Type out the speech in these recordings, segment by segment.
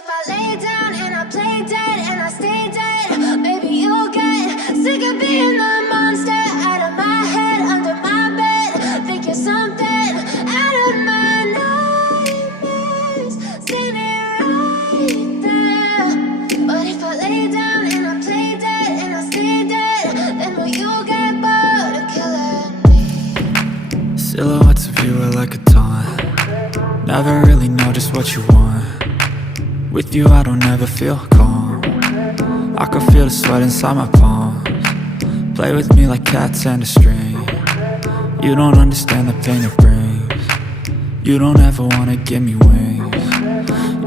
if I lay down and I play dead and I stay dead, maybe you'll get sick of being the monster out of my head, under my bed. Think you're something out of my nightmares, standing right there. But if I lay down and I play dead and I stay dead, then will you get bored of killing me? Silhouettes of you are like a taunt. Never really know just what you want. With you I don't ever feel calm. I can feel the sweat inside my palms. Play with me like cats and a string. You don't understand the pain it brings. You don't ever wanna give me wings.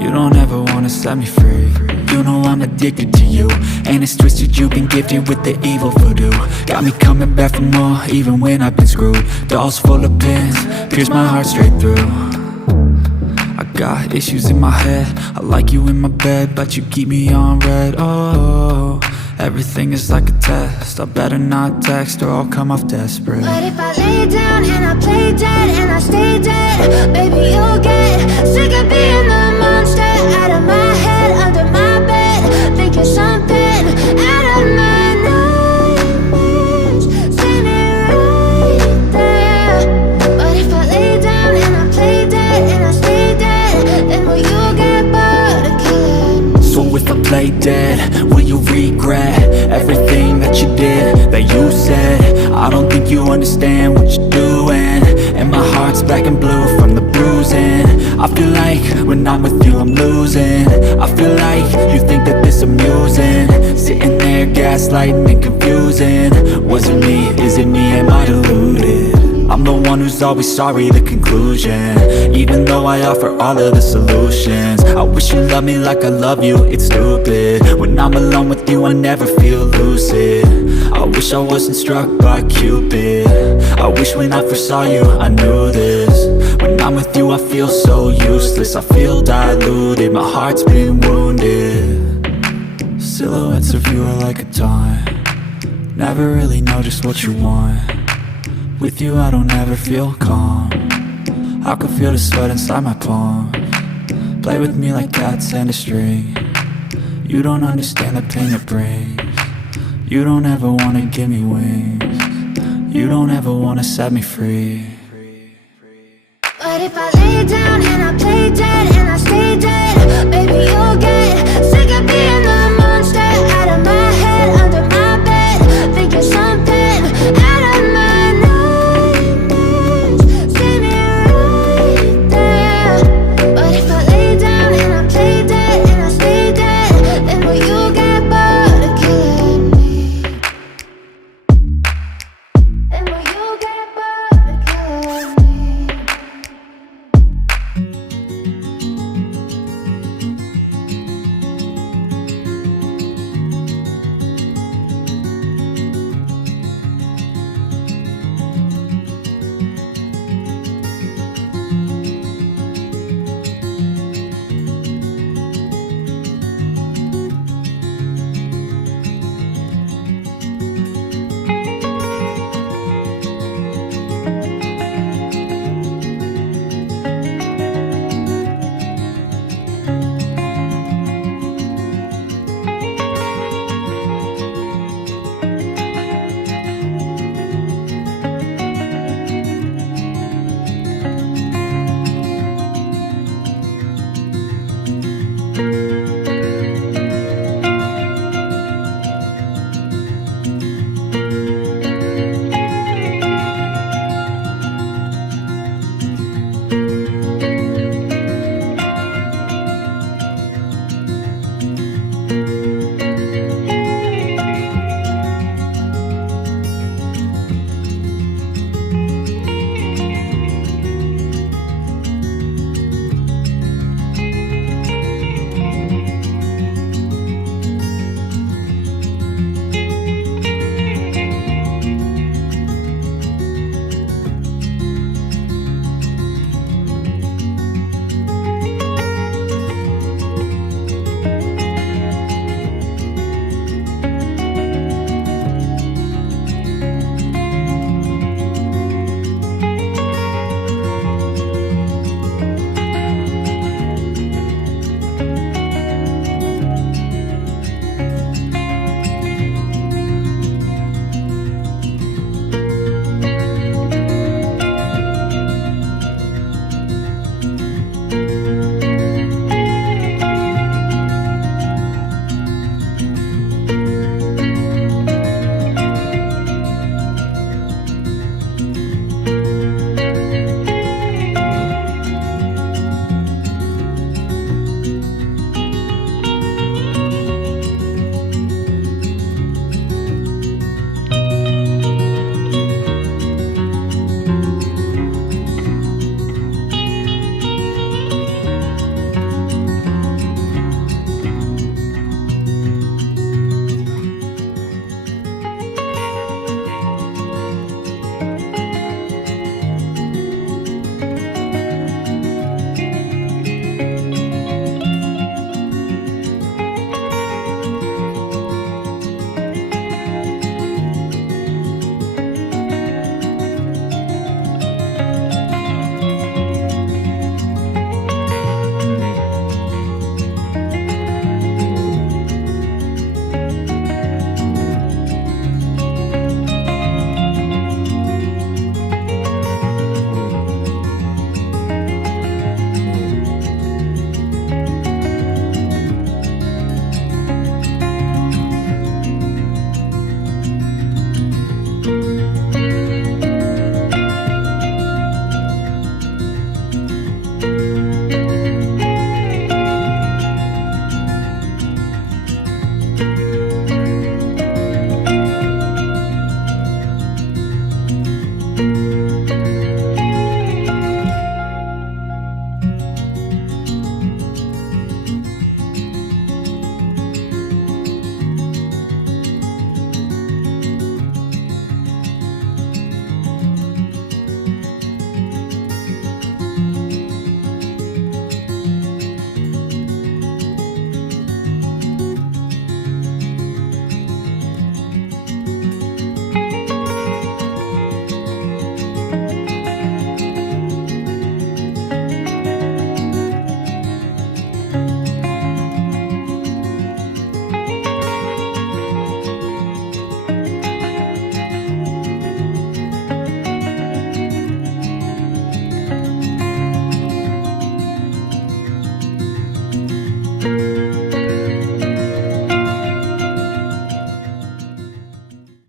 You don't ever wanna set me free. You know I'm addicted to you, and it's twisted, you've been gifted with the evil voodoo. Got me coming back for more, even when I've been screwed. Dolls full of pins, pierce my heart straight through. I got issues in my head, I like you in my bed, but you keep me on red. Oh, everything is like a test, I better not text or I'll come off desperate. But if I lay down and I play dead and I stay dead, baby you'll get sick of being the monster out of my head, under my bed. Think you're something out of my nightmares, standing right there. But if I lay down and I play dead and I stay dead, then will you get bored of killing me? So if I play dead, will you regret everything that you did, that you said? I don't think you understand what you're doing, and my heart's black and blue from the bruising. I feel like when I'm with you I'm losing. I feel like you think that this amusing, sitting there gaslighting and confusing. Was it me? Is it me? Am I deluded? I'm the one who's always sorry, the conclusion, even though I offer all of the solutions. I wish you loved me like I love you, it's stupid. When I'm alone with you I never feel lucid. I wish I wasn't struck by Cupid. I wish when I first saw you I knew this. When I'm with you I feel so useless, I feel diluted, my heart's been wounded. Silhouettes of you are like a taunt. Never really know just what you want. With you I don't ever feel calm. I can feel the sweat inside my palms. Play with me like cats and a string. You don't understand the pain it brings. You don't ever wanna give me wings. You don't ever wanna set me free. But if I lay down and I play dead and I stay dead,